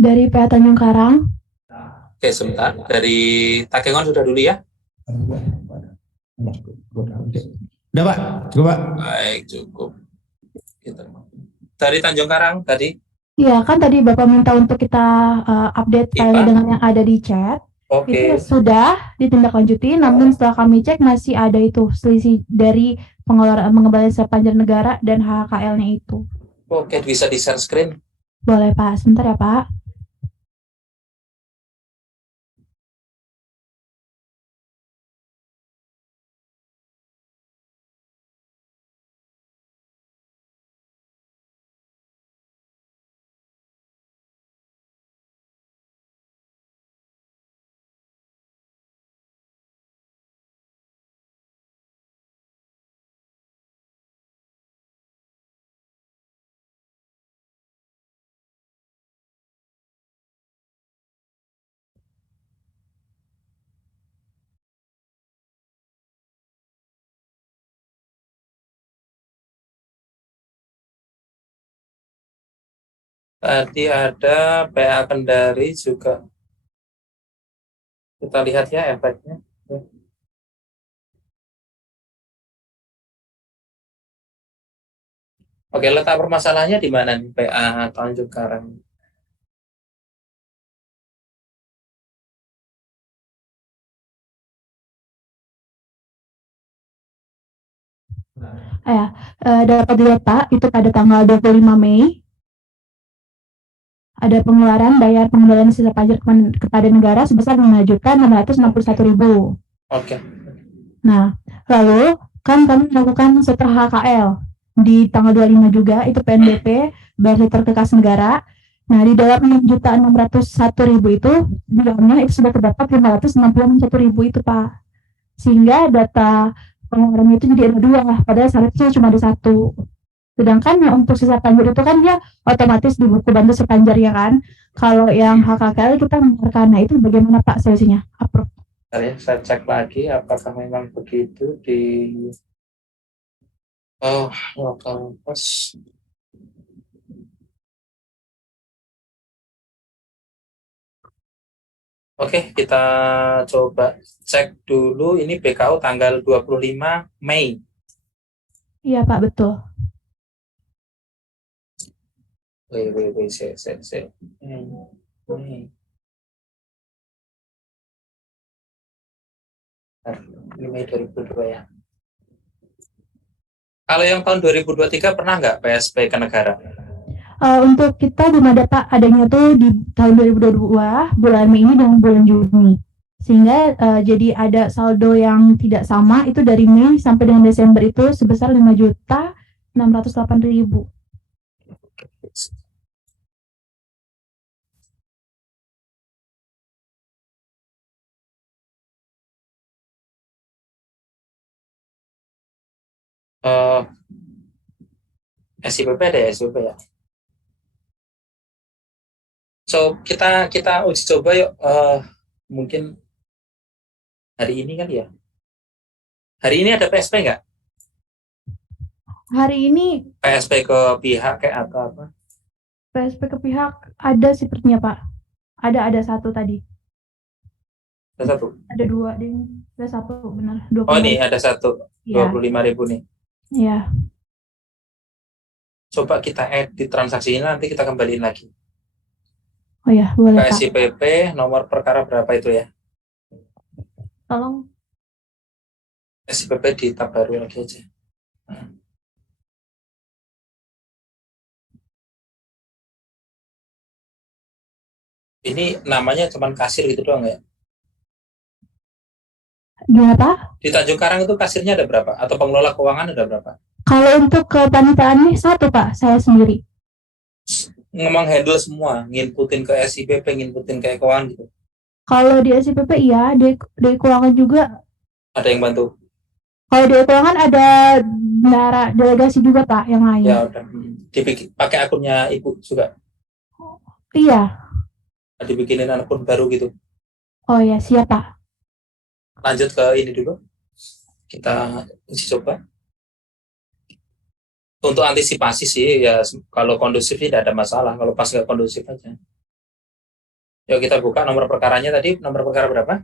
Dari PA Tanjung Karang. Oke, sebentar. Dari Takengon sudah dulu ya? Udah Pak, cukup Pak. Baik, cukup. Gitu. Dari Tanjung Karang tadi? Iya, kan tadi Bapak minta untuk kita update filenya IPA? dengan yang ada di chat. Itu Oke. sudah ditindaklanjuti, namun setelah kami cek masih ada itu selisih dari pengeluaran pengembalian sepanjang negara dan HKL-nya itu. Oke, bisa di-share screen. Boleh Pak, sebentar ya Pak. Tadi ada PA Kendari juga. Kita lihat ya efeknya. Oke, letak permasalahannya di mana nih PA Tanjung Karang? Dapat dilihat Pak, itu pada tanggal 25 Mei, ada pengeluaran bayar pengembalian sisa pajak kepada negara sebesar 5.661.000. Oke. Nah, lalu kan kami melakukan setelah HKL di tanggal 25 juga, itu PNBP, bayar setor ke kas negara. Nah, di dalam 6.601.000 itu, di dalamnya itu sudah terdapat 561.000 itu Pak. Sehingga data pengeluarannya itu jadi ada dua, padahal seharusnya cuma ada satu. Sedangkan yang untuk sisa Panjer itu kan dia otomatis di buku bantu sepanjar ya kan. Kalau yang HKKL kita mengeluarkan, nah itu bagaimana Pak solusinya? Approve. Saya cek lagi apakah memang begitu di lokal pos. Oke, kita coba cek dulu ini BKU tanggal 25 Mei. Iya Pak, betul. Ini Mei 2002 ya. Kalau yang tahun 2023 pernah nggak PSP ke negara? Untuk kita belum ada Pak, adanya tuh di tahun 2022 bulan Mei ini dan bulan Juni, sehingga jadi ada saldo yang tidak sama itu dari Mei sampai dengan Desember itu sebesar 5.608.000. SIPP ada ya, SIPP ya. So kita uji coba yuk. Mungkin hari ini kan ya. Hari ini ada PSP nggak? Hari ini PSP ke pihak kayak atau apa? PSP ke pihak ada sepertinya Pak. Ada satu tadi. Ada satu. Ada dua ding. Ada satu benar. Oh nih ada satu. Iya. 25.000 nih. Iya. Coba kita edit transaksi ini nanti kita kembaliin lagi. Oh ya, boleh Pak. SIPP nomor perkara berapa itu ya? Tolong. SIPP di tab baru lagi aja. Ini namanya cuman kasir gitu doang ya? Gimana Pak? Di Tanjung Karang itu kasirnya ada berapa? Atau pengelola keuangan ada berapa? Kalau untuk kepanitaannya satu Pak, saya sendiri. Ngomong handle semua, nginputin ke SIPP, nginputin ke keuangan gitu. Kalau di SIPP iya, di keuangan juga. Ada yang bantu? Kalau di keuangan ada delegasi juga Pak yang lain. Ya udah. Pakai akunnya Ibu juga? Iya. Dibikinin akun baru gitu. Oh ya, siap Pak. Lanjut ke ini dulu. Kita uji coba. Untuk antisipasi sih ya kalau kondusif tidak ada masalah. Kalau pas nggak kondusif aja. Yuk kita buka nomor perkaranya tadi. Nomor perkara berapa?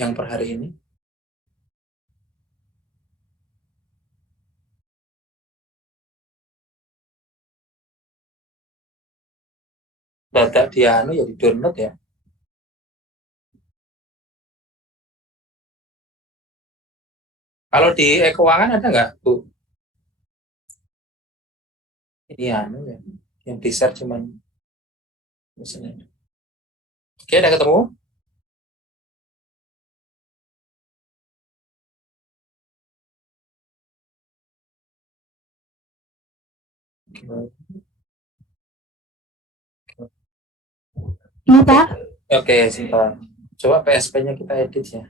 Yang per hari ini. Data dia ya di download ya. Kalau di keuangan ada nggak, Bu? Ini ya. Yang di share cuman misalnya. Oke, udah ketemu? Iya, Pak. Oke, simpan. Coba PSP-nya kita edit ya.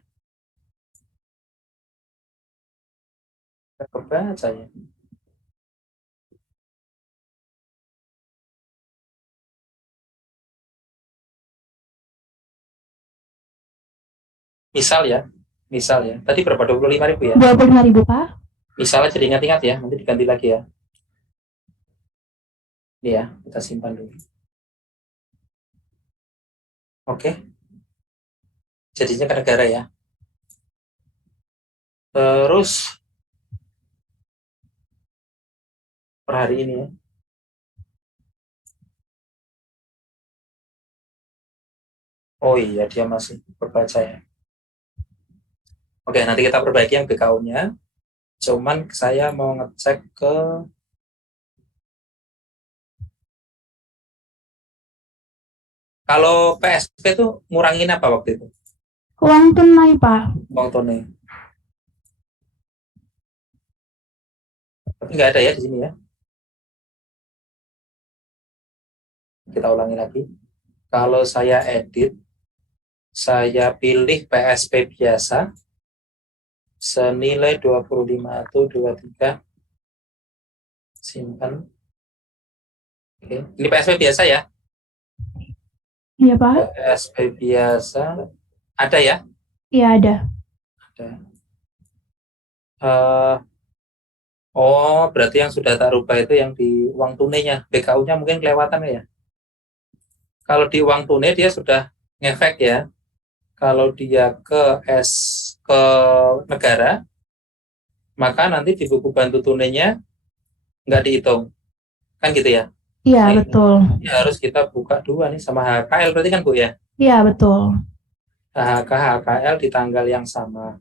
Kita kebaca ya. Misal ya. Tadi berapa? 25.000 ya? 25.000, Pak. Misalnya jadi ingat-ingat ya, nanti diganti lagi ya. Ini ya, kita simpan dulu. Oke. Jadinya ke negara ya. Terus per hari ini ya. Oh iya, dia masih berbaca ya. Oke, nanti kita perbaiki yang BKU-nya. Cuman saya mau ngecek ke kalau PSP itu ngurangin apa waktu itu? Uang tunai, Pak. Uang tunai. Tapi nggak ada ya di sini ya. Kita ulangi lagi. Kalau saya edit, saya pilih PSP biasa senilai 25 atau 23, simpan. Oke. Ini PSP biasa ya. Iya, Pak. PSP biasa ada ya. Iya, ada. Ada. Oh, berarti yang sudah tak rubah itu yang di uang tunainya. BKU-nya mungkin kelewatan ya. Kalau di uang tunai dia sudah ngefek ya. Kalau dia ke negara, maka nanti di buku bantu tunainya nggak dihitung. Kan gitu ya. Iya, Nah, betul. ini harus kita buka dua nih sama HKL berarti kan Bu ya. Iya, betul. HKL di tanggal yang sama.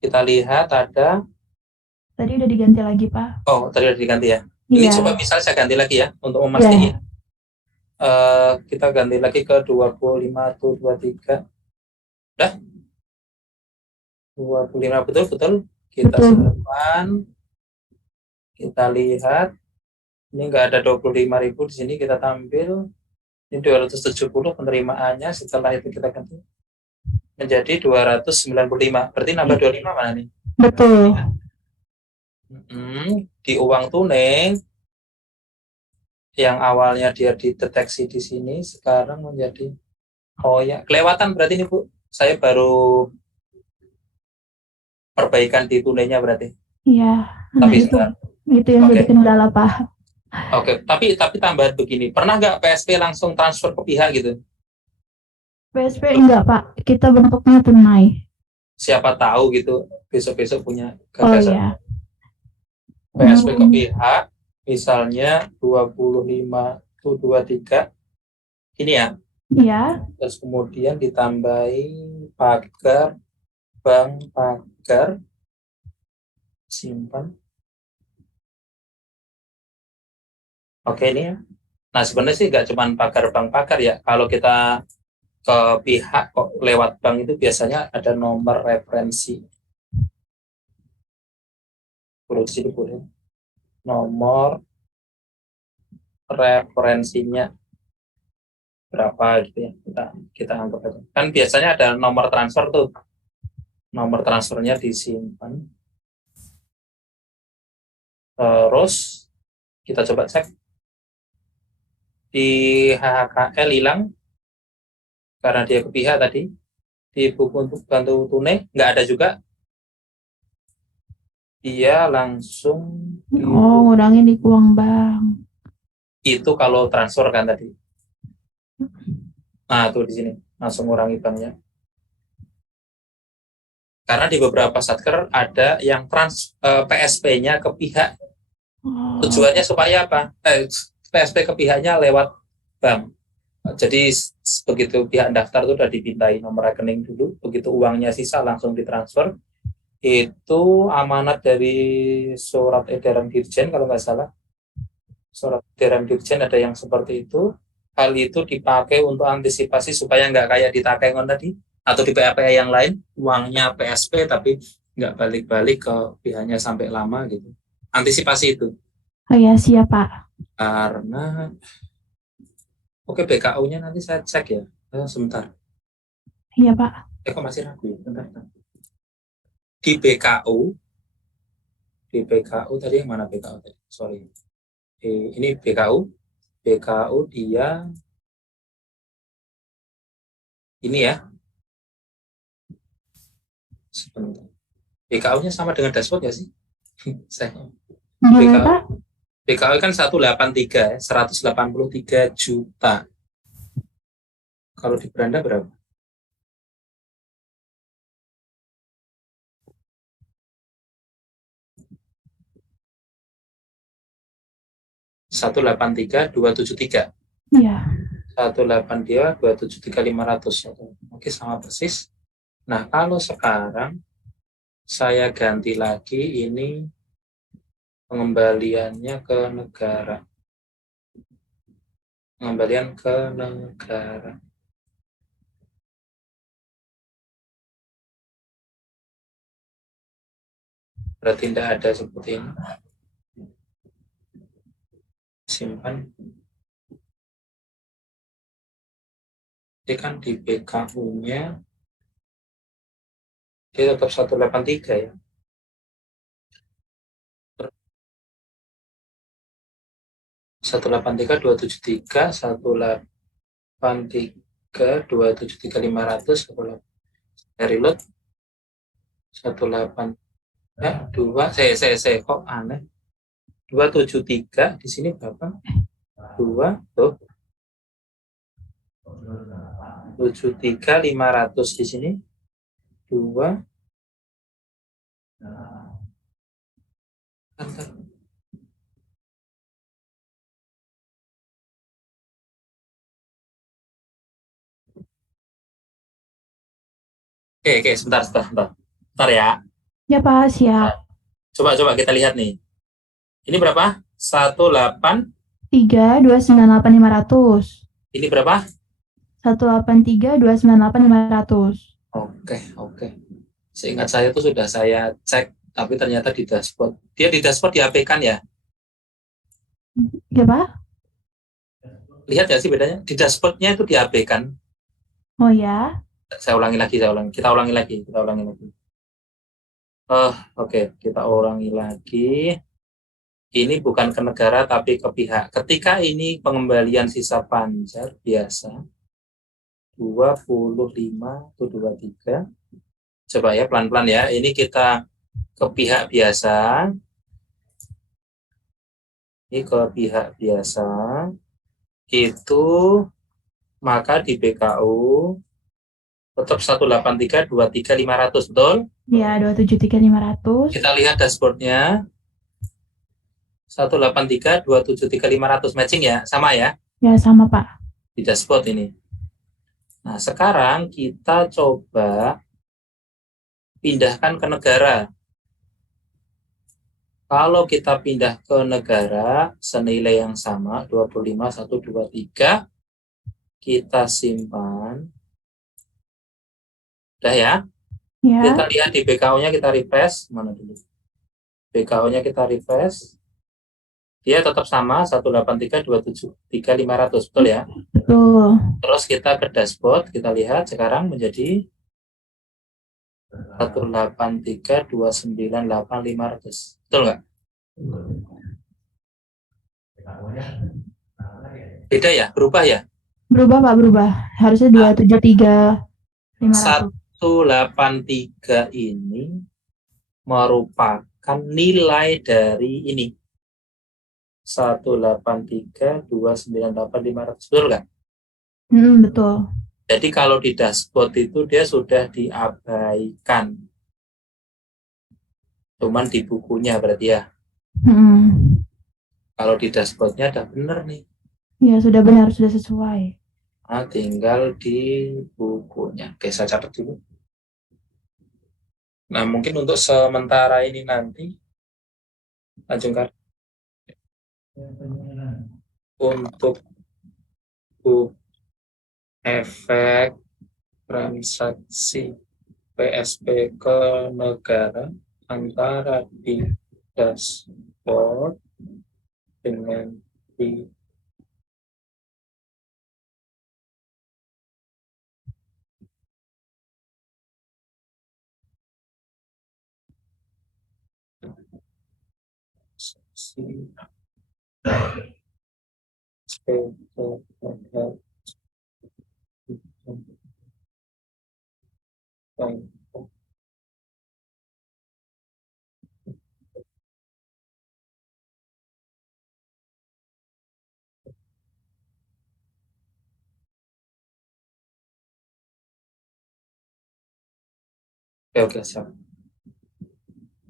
Kita lihat ada. Tadi udah diganti lagi, Pak. Oh, tadi udah diganti ya. Ini Iya. coba misal saya ganti lagi ya untuk Iya. memastikan. Kita ganti lagi ke 25 atau 23. Udah? 25 betul. Kita Betul. simpan. Kita lihat. Ini nggak ada 25.000 di sini, kita tampil. Ini 270 penerimaannya, setelah itu kita ganti menjadi 295. Berarti nambah 25 mana nih? Betul. Di uang tunai yang awalnya dia dideteksi di sini sekarang menjadi, oh ya, kelewatan berarti nih Bu. Saya baru perbaikan di tunainya berarti. Iya. Nah, Tapi itu yang jadi kendala, Pak. Oke, tapi tambahan begini, pernah nggak PSP langsung transfer ke pihak gitu? PSP enggak, Pak. Kita bentuknya tunai. Siapa tahu gitu, besok-besok punya Oh gagasan. iya. PSP ke pihak, misalnya 25 atau 23, ini ya. Iya. Terus kemudian ditambahi pagar, bank pagar, simpan. Oke, ini ya. Nah, sebenarnya sih nggak cuma pagar bank pagar ya. Kalau kita ke pihak kok lewat bank itu biasanya ada nomor referensi. Perlu di sini boleh. Nomor referensinya berapa gitu ya. Kita anggap aja. Kan biasanya ada nomor transfer tuh. Nomor transfernya disimpan. Terus kita coba cek di HKL hilang karena dia ke pihak tadi. Di buku untuk bantu tunai nggak ada juga. Dia langsung Oh, ngurangin di uang bank. itu kalau transfer kan tadi. Nah, tuh di sini langsung ngurangi banknya. Karena di beberapa satker ada yang PSP-nya ke pihak. Oh, Tujuannya supaya apa? PSP ke pihaknya lewat bank. Jadi begitu pihak daftar itu udah dipintai nomor rekening dulu, begitu uangnya sisa langsung ditransfer. Itu amanat dari surat edaran Dirjen kalau nggak salah. Surat edaran Dirjen ada yang seperti itu. Hal itu dipakai untuk antisipasi supaya nggak kayak di Takengon tadi atau di PAPA yang lain, uangnya PSP tapi nggak balik-balik ke pihaknya sampai lama gitu. Antisipasi itu. oh ya siap Pak. Karena oke, BKU-nya nanti saya cek ya. Sebentar. Iya Pak. Kok masih ragu ya? Bentar. Di BKU tadi yang mana BKU tadi? Sorry. Ini BKU. BKU dia ini ya. Sebentar. BKU-nya sama dengan dashboard ya sih? Saya Gimana BKU, Pak? BKU kan 183 ya, 183 juta. Kalau di Belanda berapa? 183.273. Iya. 183.273.500. Oke, sama persis. Nah, kalau sekarang saya ganti lagi ini pengembaliannya ke negara. Pengembalian ke negara. Berarti tidak ada seperti ini. Simpan. Jadi kan di BKU-nya dia tetap 183 ya. 183.273, 183.273.500, dari lot 18 2 saya kok aneh. 273 di sini berapa? 2 tuh 73.500 di sini 2. Oke, sebentar ya. Ya Pak, siap. Coba kita lihat nih. Ini berapa? 18. 3298500. Ini berapa? 183298500. Oke. Seingat saya tuh sudah saya cek, tapi ternyata di dashboard. Dia di dashboard di-HP-kan ya? Ya Pak? Lihat ya sih bedanya? Di dashboardnya itu di-HP-kan. Oh ya. Kita ulangi lagi. Oke, kita ulangi lagi. Ini bukan ke negara tapi ke pihak. Ketika ini pengembalian sisa panjar biasa 25 atau 23. Coba ya pelan-pelan ya. Ini kita ke pihak biasa. Ini ke pihak biasa. Itu maka di BKU tetap 183.273.500, betul? Ya, 273.500. Kita lihat dashboardnya 183.273.500 matching ya, sama ya Ya, sama Pak. di dashboard ini. Nah, sekarang kita coba pindahkan ke negara. Kalau kita pindah ke negara senilai yang sama 25.123, kita simpan. Udah ya? Ya. Kita lihat di BKU-nya, kita refresh. Mana dulu? BKU-nya kita refresh. Dia tetap sama 183.273.500, betul ya? Betul. Terus kita ke dashboard, kita lihat sekarang menjadi 183.298.500. Betul nggak? Beda ya? Berubah ya? Berubah Pak, berubah. Harusnya 273.500. 183 ini merupakan nilai dari ini. 183.298.500. Betul nggak? Betul. Jadi kalau di dashboard itu dia sudah diabaikan. Cuman di bukunya berarti ya. Mm-mm. Kalau di dashboardnya udah bener nih. Ya sudah benar, sudah sesuai. Nah, tinggal di bukunya. Oke, saya catat dulu. Nah, mungkin untuk sementara ini nanti, lanjutkan untuk book efek transaksi PSP ke negara antara di dashboard dengan di Oke, siap.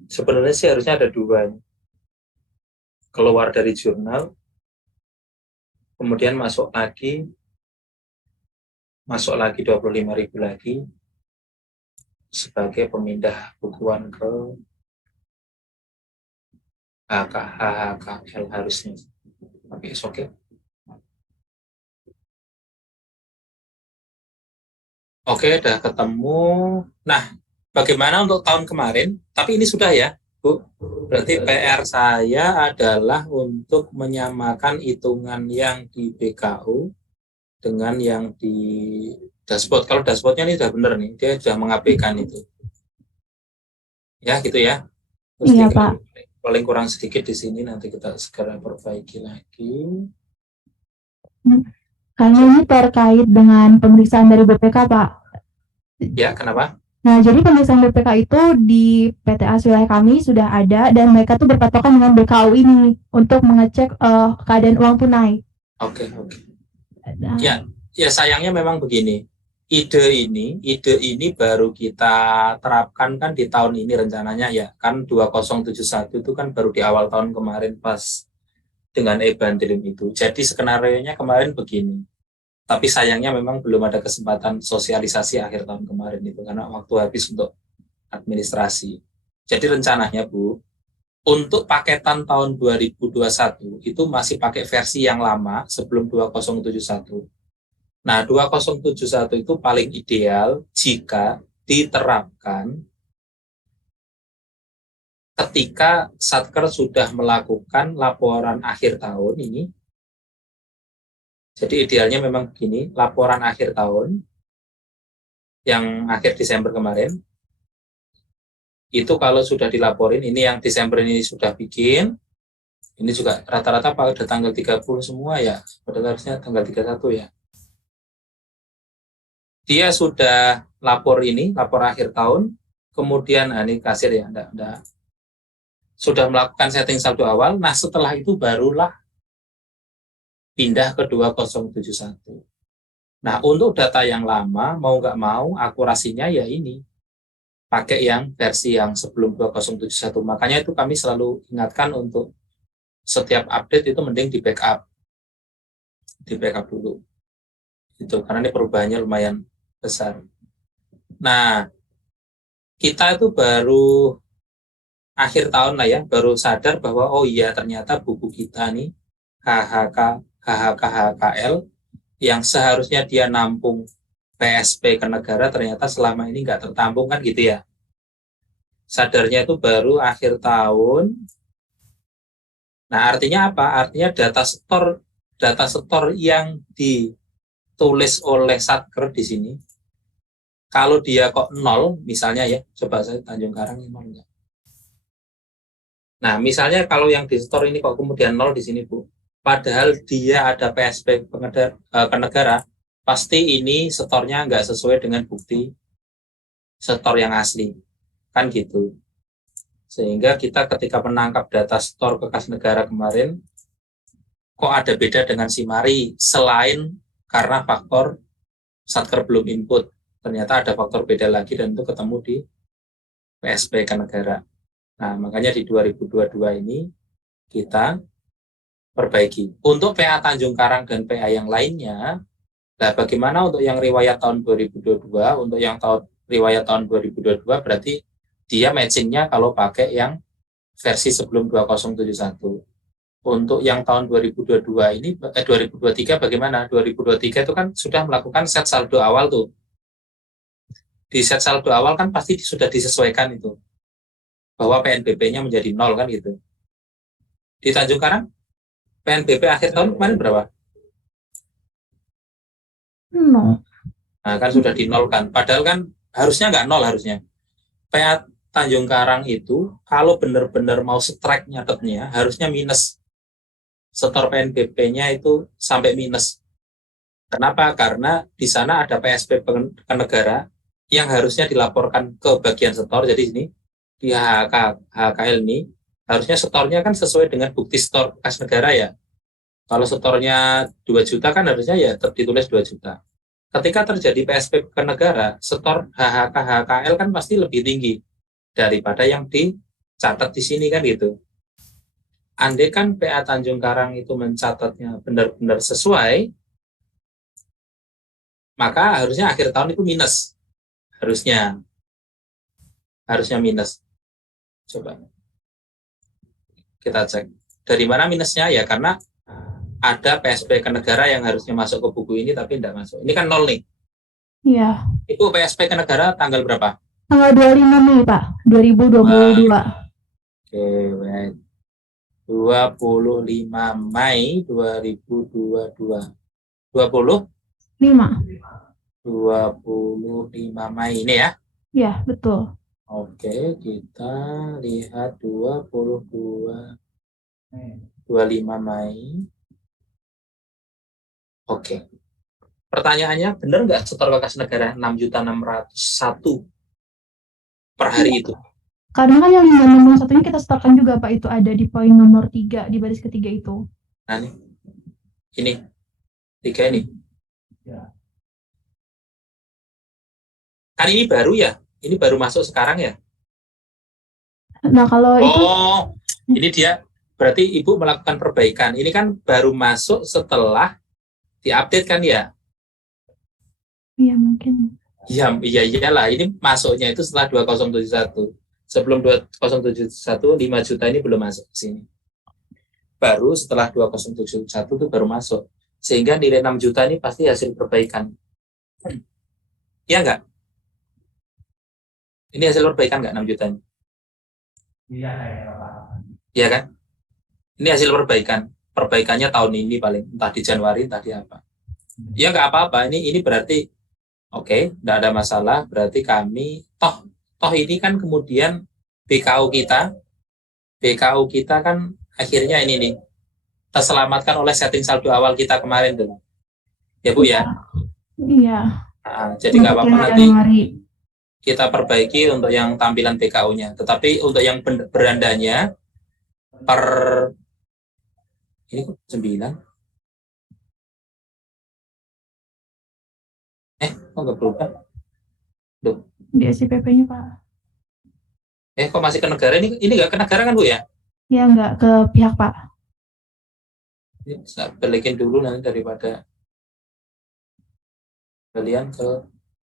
Sebenarnya sih harusnya ada dua. Keluar dari jurnal, kemudian masuk lagi 25.000 lagi sebagai pemindah bukuan ke HKL harusnya. Oke, oke. Oke, udah ketemu. Nah, bagaimana untuk tahun kemarin? Tapi ini sudah ya, Bu. Berarti PR saya adalah untuk menyamakan hitungan yang di BKU dengan yang di dashboard. Kalau dashboardnya ini sudah benar nih, dia sudah mengabaikan itu. Ya, gitu ya. Terus Iya, tinggal Pak. paling kurang sedikit di sini, nanti kita segera perbaiki lagi. Hmm. Karena ini terkait dengan pemeriksaan dari BPK, Pak. Ya, kenapa? Nah, jadi pemeriksaan BPK itu di PTA wilayah kami sudah ada dan mereka tuh berpatokan dengan BKU ini untuk mengecek keadaan uang tunai. Oke, oke. Nah, Ya sayangnya memang begini. Ide ini baru kita terapkan kan di tahun ini rencananya ya. Kan 2071 itu kan baru di awal tahun kemarin pas dengan e-bandling itu. Jadi skenario-nya kemarin begini. Tapi sayangnya memang belum ada kesempatan sosialisasi akhir tahun kemarin itu karena waktu habis untuk administrasi. Jadi rencananya Bu, untuk paketan tahun 2021 itu masih pakai versi yang lama sebelum 2071. Nah, 2071 itu paling ideal jika diterapkan ketika Satker sudah melakukan laporan akhir tahun ini. Jadi idealnya memang begini, laporan akhir tahun yang akhir Desember kemarin, itu kalau sudah dilaporin, ini yang Desember ini sudah bikin, ini juga rata-rata pada tanggal 30 semua ya, padahal harusnya tanggal 31 ya. Dia sudah lapor ini, lapor akhir tahun, kemudian ini kasir ya, enggak, sudah melakukan setting saldo awal, nah setelah itu barulah pindah ke 2071. Nah, untuk data yang lama, mau nggak mau, akurasinya ya ini, pakai yang versi yang sebelum 2071. Makanya itu kami selalu ingatkan untuk setiap update itu mending di backup dulu. Itu karena ini perubahannya lumayan besar. Nah, kita itu baru akhir tahun lah ya, baru sadar bahwa oh iya ternyata buku kita nih HHKL yang seharusnya dia nampung PSP ke negara ternyata selama ini nggak tertampung kan gitu ya. Sadarnya itu baru akhir tahun. Nah artinya apa? Artinya data store yang ditulis oleh Satker di sini, kalau dia kok nol misalnya ya, coba saya Tanjung Karang nol enggak. Nah misalnya kalau yang di store ini kok kemudian nol di sini Bu, padahal dia ada PSP ke negara, pasti ini setornya nggak sesuai dengan bukti setor yang asli, kan gitu. Sehingga kita ketika menangkap data store ke kas negara kemarin, kok ada beda dengan Simari, selain karena faktor satker belum input. Ternyata ada faktor beda lagi dan itu ketemu di PSP ke negara. Nah, makanya di 2022 ini kita perbaiki. Untuk PA Tanjung Karang dan PA yang lainnya, nah bagaimana untuk yang riwayat tahun 2022, untuk yang riwayat tahun 2022 berarti dia matchingnya kalau pakai yang versi sebelum 2071. Untuk yang tahun 2022 ini, 2023 bagaimana? 2023 itu kan sudah melakukan set saldo awal tuh. Di set saldo awal kan pasti sudah disesuaikan itu, bahwa PNBP-nya menjadi 0 kan gitu. Di Tanjung Karang, PNBP akhir tahun kemarin berapa? No. Nah, kan sudah di 0 kan. Padahal kan harusnya nggak 0 harusnya. PA Tanjung Karang itu kalau benar-benar mau strike nyatetnya harusnya minus. Setor PNBP-nya itu sampai minus. Kenapa? Karena di sana ada PSP ke negara yang harusnya dilaporkan ke bagian setor. Jadi ini di HKL ini harusnya setornya kan sesuai dengan bukti setor kas negara ya. Kalau setornya 2 juta kan harusnya ya ditulis 2 juta. Ketika terjadi PSP ke negara, setor HKL kan pasti lebih tinggi daripada yang dicatat di sini kan gitu. Andai kan PA Tanjung Karang itu mencatatnya benar-benar sesuai, maka harusnya akhir tahun itu minus. Harusnya minus. Coba kita cek. Dari mana minusnya? Ya karena ada PSP ke negara yang harusnya masuk ke buku ini tapi tidak masuk. Ini kan 0 nih. Iya. Itu PSP ke negara tanggal berapa? Tanggal 25 Mei, Pak, 2022. Oke, baik. 25 Mei 2022. 25 Mei ini ya. Iya, betul. Oke, kita lihat 25 Mei. Oke. Pertanyaannya, benar nggak setor ke kas negara 6.601 per hari itu? Karena kan yang 561-nya kita setorkan juga, Pak, itu ada di poin nomor 3 di baris ketiga itu. Nah, ini 3 ini. Kan ini baru ya? Ini baru masuk sekarang ya? Nah, kalau itu ini dia berarti Ibu melakukan perbaikan. Ini kan baru masuk setelah diupdate kan ya? iya mungkin. Iya iyalah, ini masuknya itu setelah 2071. Sebelum 2071 5 juta ini belum masuk ke sini. Baru setelah 2071 itu baru masuk. Sehingga nilai 6 juta ini pasti hasil perbaikan. Iya enggak? Ini hasil perbaikan enggak 6 juta ini? Iya kan? Ini hasil perbaikan. Perbaikannya tahun ini paling, entah di Januari, entah di apa. Ya nggak apa-apa. Ini berarti oke, nggak ada masalah. Berarti kami toh ini kan kemudian BKU kita kan akhirnya ini nih terselamatkan oleh setting saldo awal kita kemarin tuh. Ya Bu ya. Iya. Nah, jadi nggak apa-apa nanti kita perbaiki untuk yang tampilan BKU-nya. Tetapi untuk yang berandanya per ini kok 9. Kok nggak berubah? Duh. Di SIPP-nya, Pak. Kok masih ke negara? Ini nggak ke negara kan Bu ya? Ya, nggak ke pihak Pak. Ini saya balikin dulu nanti daripada kalian ke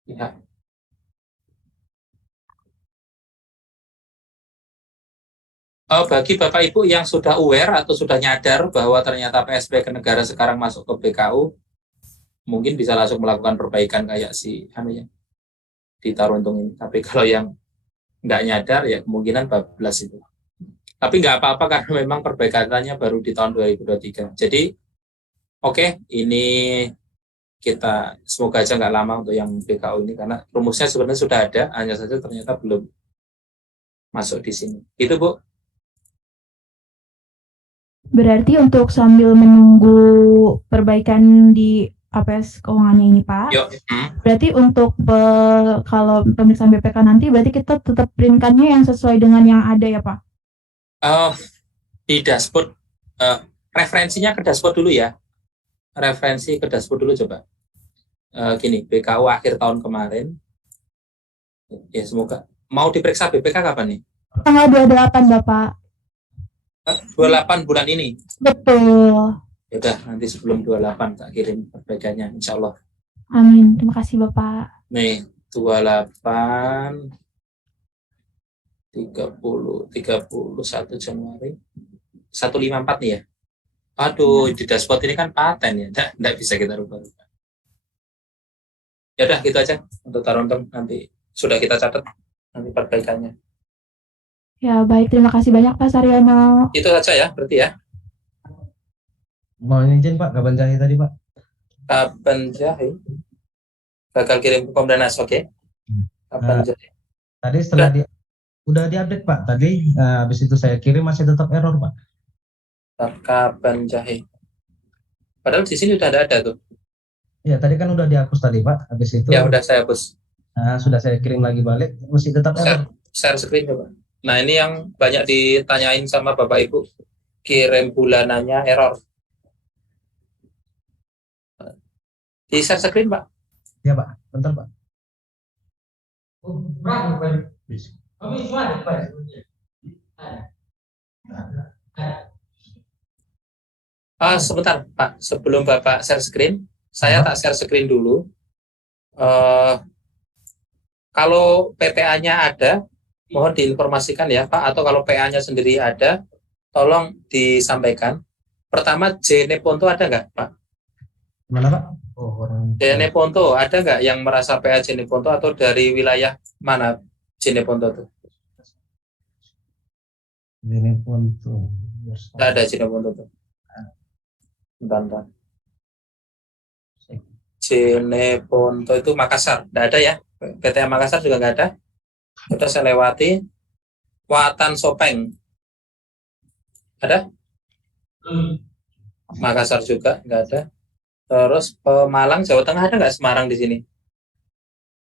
pihak. Bagi Bapak Ibu yang sudah aware atau sudah nyadar bahwa ternyata PSP ke negara sekarang masuk ke BKU, mungkin bisa langsung melakukan perbaikan kayak si ditaruh untung ini. Tapi kalau yang nggak nyadar ya kemungkinan bablas itu. Tapi nggak apa-apa karena memang perbaikannya baru di tahun 2023. Jadi oke, ini kita semoga aja nggak lama untuk yang BKU ini karena rumusnya sebenarnya sudah ada, hanya saja ternyata belum masuk di sini. Itu Bu. Berarti untuk sambil menunggu perbaikan di APS keuangannya ini, Pak. Berarti untuk kalau pemeriksaan BPK nanti berarti kita tetap printkannya yang sesuai dengan yang ada ya, Pak? Di dashboard referensinya ke dashboard dulu ya. referensi ke dashboard dulu coba. Gini, BKU akhir tahun kemarin. Ya semoga. Mau diperiksa BPK kapan nih? Tanggal 28 Bapak. 28 bulan ini. Betul. Ya udah, nanti sebelum 28 tak kirim perbaikannya, insya Allah. Amin. Terima kasih Bapak. Nih, 28, 31 Januari, 154 nih ya. Aduh, di dashboard ini kan paten ya, nggak bisa kita rubah-rubah. Ya udah, gitu aja untuk Taruntem, nanti sudah kita catat nanti perbaikannya. Ya baik, terima kasih banyak Pak Saryono. Itu saja ya, berarti ya. Mohon izin Pak, kapan jahe tadi Pak? Kapan jahe? Gagal kirim ke Komdanas, oke? Kapan jahe? Tadi setelah udah diupdate Pak. Tadi habis itu saya kirim masih tetap error Pak. Kapan jahe? Padahal di sini udah ada tuh. Ya tadi kan udah dihapus tadi Pak. Habis itu Ya udah saya hapus. sudah saya kirim lagi balik masih tetap error. Share screen coba. Nah ini yang banyak ditanyain sama Bapak Ibu. Kirim bulanannya error. Di share screen Pak. Ya Pak, bentar Pak. Sebentar Pak, sebelum Bapak share screen, saya tak share screen dulu. Kalau PPA-nya ada, mohon diinformasikan ya Pak, atau kalau PA-nya sendiri ada, tolong disampaikan. Pertama, Jeneponto ada nggak Pak? Mana Pak? Oh, orang Jeneponto ada nggak yang merasa PA Jeneponto atau dari wilayah mana Jeneponto itu? Jeneponto. Nggak ada Jeneponto itu. Bentar. Jeneponto itu Makassar, nggak ada ya? PTA Makassar juga nggak ada. Kita saya lewati. Watan Sopeng ada? Makassar juga nggak ada. Terus Pemalang, Jawa Tengah ada nggak? Semarang di sini?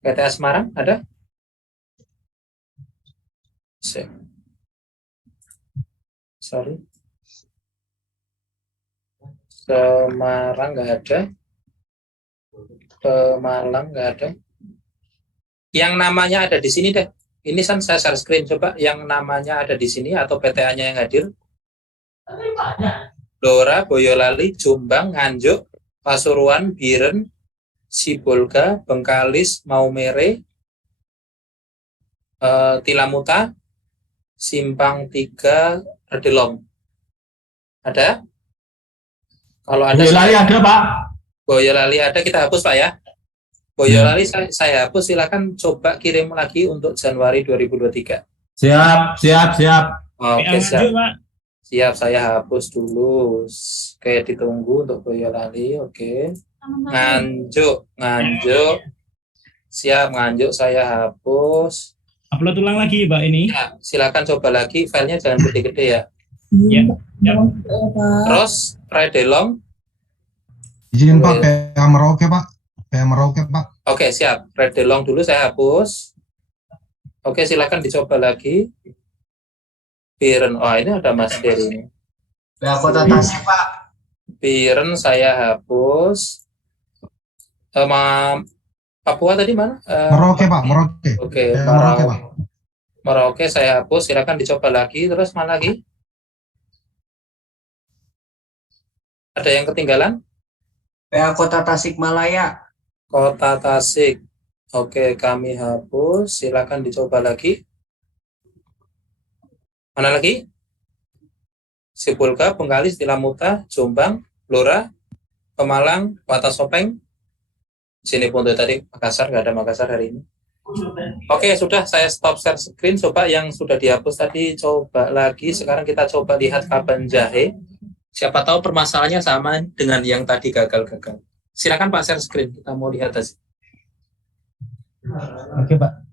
PTA Semarang ada? Sorry. Semarang nggak ada. Pemalang nggak ada. Yang namanya ada di sini deh. Ini kan saya share screen, coba yang namanya ada di sini atau PTA-nya yang hadir. Blora, Boyolali, Jombang, Nganjuk, Pasuruan, Biren, Sibolga, Bengkalis, Maumere, Tilamuta, Simpang 3, Redelong. Ada? Kalau ada Boyolali ada Pak. Boyolali ada, kita hapus Pak ya. Boyolali saya hapus, silakan coba kirim lagi untuk Januari 2023. Siap. Oke, siap. Siap, saya hapus dulu. Oke, ditunggu untuk Boyolali. Oke. Nganjuk. Siap, Nganjuk saya hapus. Upload ulang lagi Pak ini. Ya, silakan coba lagi, filenya jangan gede-gede ya. Ya. Terus Redelong. Izin Pak, PA Merauke Pak. PA Merauke Pak. Oke, siap. Redelong dulu saya hapus. Oke, silakan dicoba lagi. Biren, ini ada Mas Dery ini. PA Kota Tasik Pak. Biren saya hapus. Papua tadi mana? Merauke Pak, Merauke. Oke, Merauke Pak. Merauke saya hapus. Silakan dicoba lagi. Terus mana lagi? Ada yang ketinggalan? PA Kota Tasikmalaya. Kota Tasik. Oke, kami hapus. Silakan dicoba lagi. Mana lagi? Sibolga, Bengkalis, Tilamuta, Jombang, Blora, Pemalang, Watasopeng. Sini pun tadi Makassar, nggak ada Makassar hari ini. Oke, sudah saya stop share screen. Coba yang sudah dihapus tadi, coba lagi. Sekarang kita coba lihat kapan jahe. Siapa tahu permasalahannya sama dengan yang tadi gagal-gagal. Silakan Pak share screen, kita mau lihat aja. Oke Pak.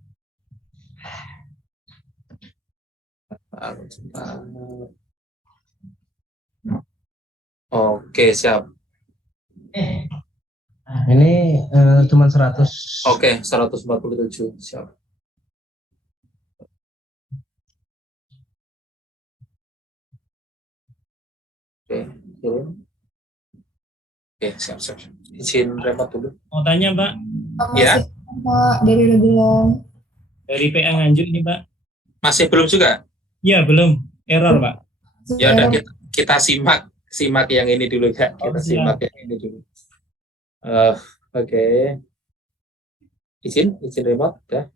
Oke, siap. Ini cuma 100. Oke, 147, siap. Oke, kirim. Oke, siap. Izin remote dulu. Mau tanya Pak, Ya, Pak, dari belum. dari PA Nganjuk ini Pak. masih belum juga. Iya belum, error Pak. Ya udah kita simak yang ini dulu ya. Kita siap. simak yang ini dulu. Oke. Izin remote ya.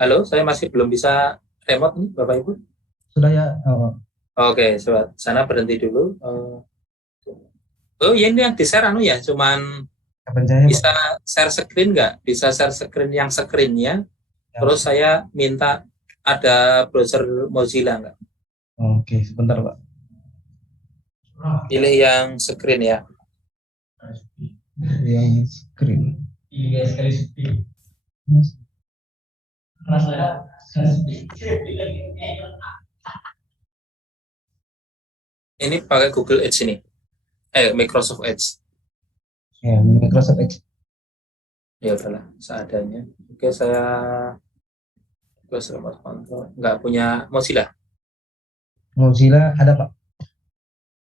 Halo, saya masih belum bisa remote nih, Bapak Ibu. Sudah ya. Oke, sobat. Sana berhenti dulu. Oh, ya ini yang di-share ya, cuman Kapan saya, Pak? bisa share screen nggak? Bisa share screen yang screen-nya. Ya. Terus saya minta ada browser Mozilla nggak? Oke, sebentar, Pak. Pilih yang screen ya. Yang screen. Iya sekali sepi. Ini pakai Google Edge ini. Microsoft Edge. Ya, Microsoft Edge. Ya udahlah, seadanya. Oke, saya close remote control. Nggak punya Mozilla. Mozilla ada, Pak.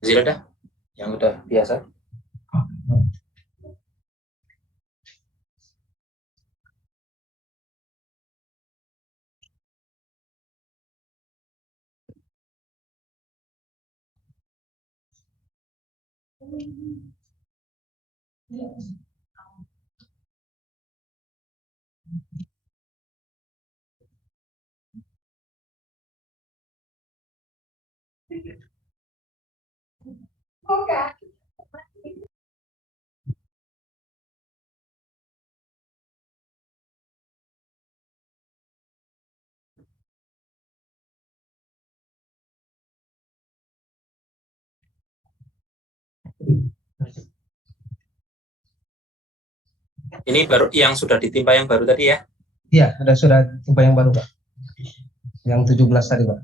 Mozilla dah, yang udah biasa. Ini baru yang sudah ditimpa yang baru tadi ya. Iya, sudah tipe yang baru, Pak. Yang 17 tadi, Pak.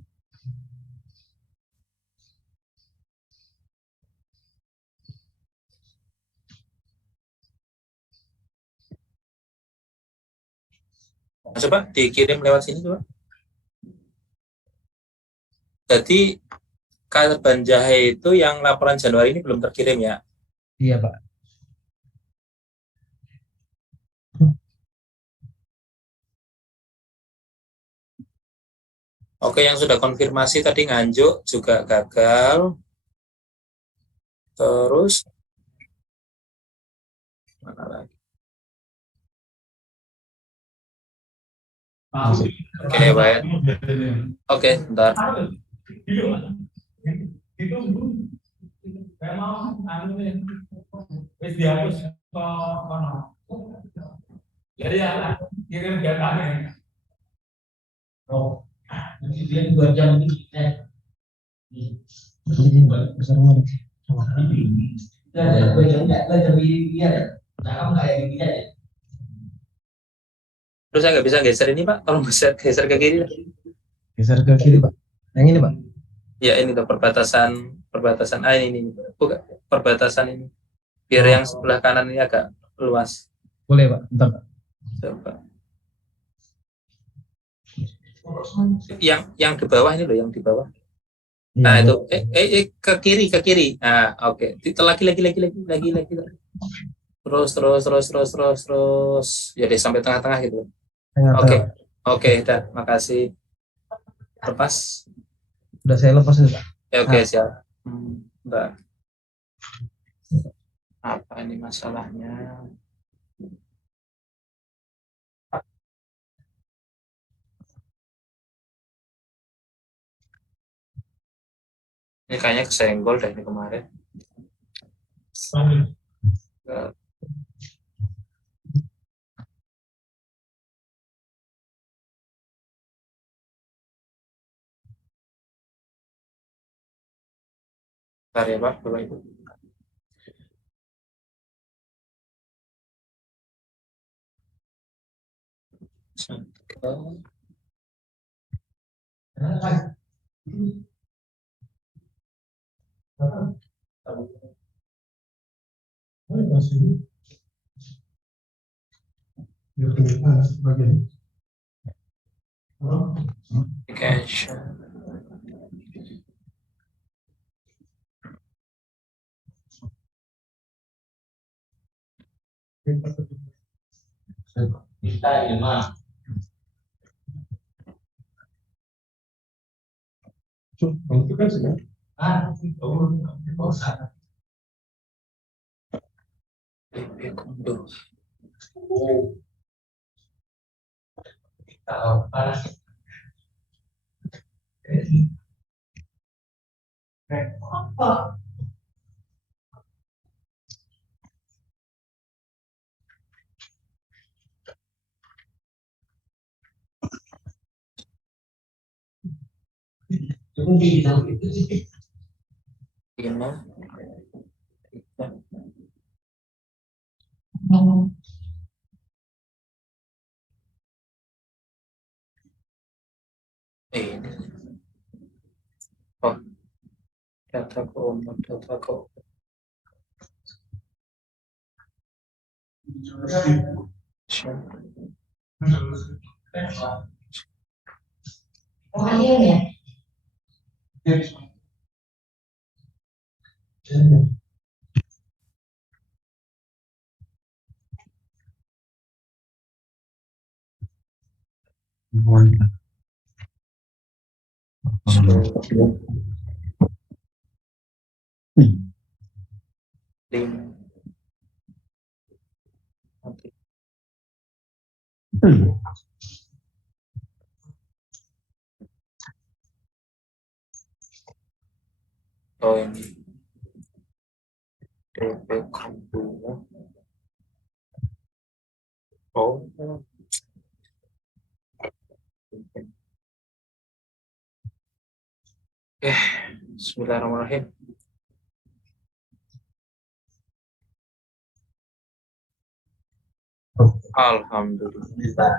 Coba dikirim lewat sini coba. Jadi Karban Jahe itu yang laporan Januari ini belum terkirim ya. Iya, Pak. Oke, yang sudah konfirmasi tadi Nganjuk juga gagal. Terus mana lagi? Oke, baik. Oke, bentar. Besar banget. Terus saya nggak bisa geser ini Pak, tolong geser ke kiri. Geser ke kiri, Pak. Yang ini, Pak. Ya ini tuh perbatasan ini. Bukan perbatasan ini. Biar yang sebelah kanan ini agak luas. Boleh, Pak. Bentar, Pak. Coba. Yang di bawah ini loh, yang di bawah. Iya, Nah itu boleh. ke kiri. Nah oke. Itu lagi. Terus. Ya deh sampai tengah-tengah gitu. Tengah-tengah. Oke, dah. Makasih. Lepas. Udah saya lepas ini, Pak. Ya oke, siap. Bentar. Apa ini masalahnya? Ini kayaknya kesenggol deh ini kemarin. Bentar ya Pak, Bapak Ibu. Application. DP Kondo. Lima, tiga, ini. Oh, data ke lima. Nanti. Oh ini DP Kondo. Oh, Bismillahirrahmanirrahim. Alhamdulillah.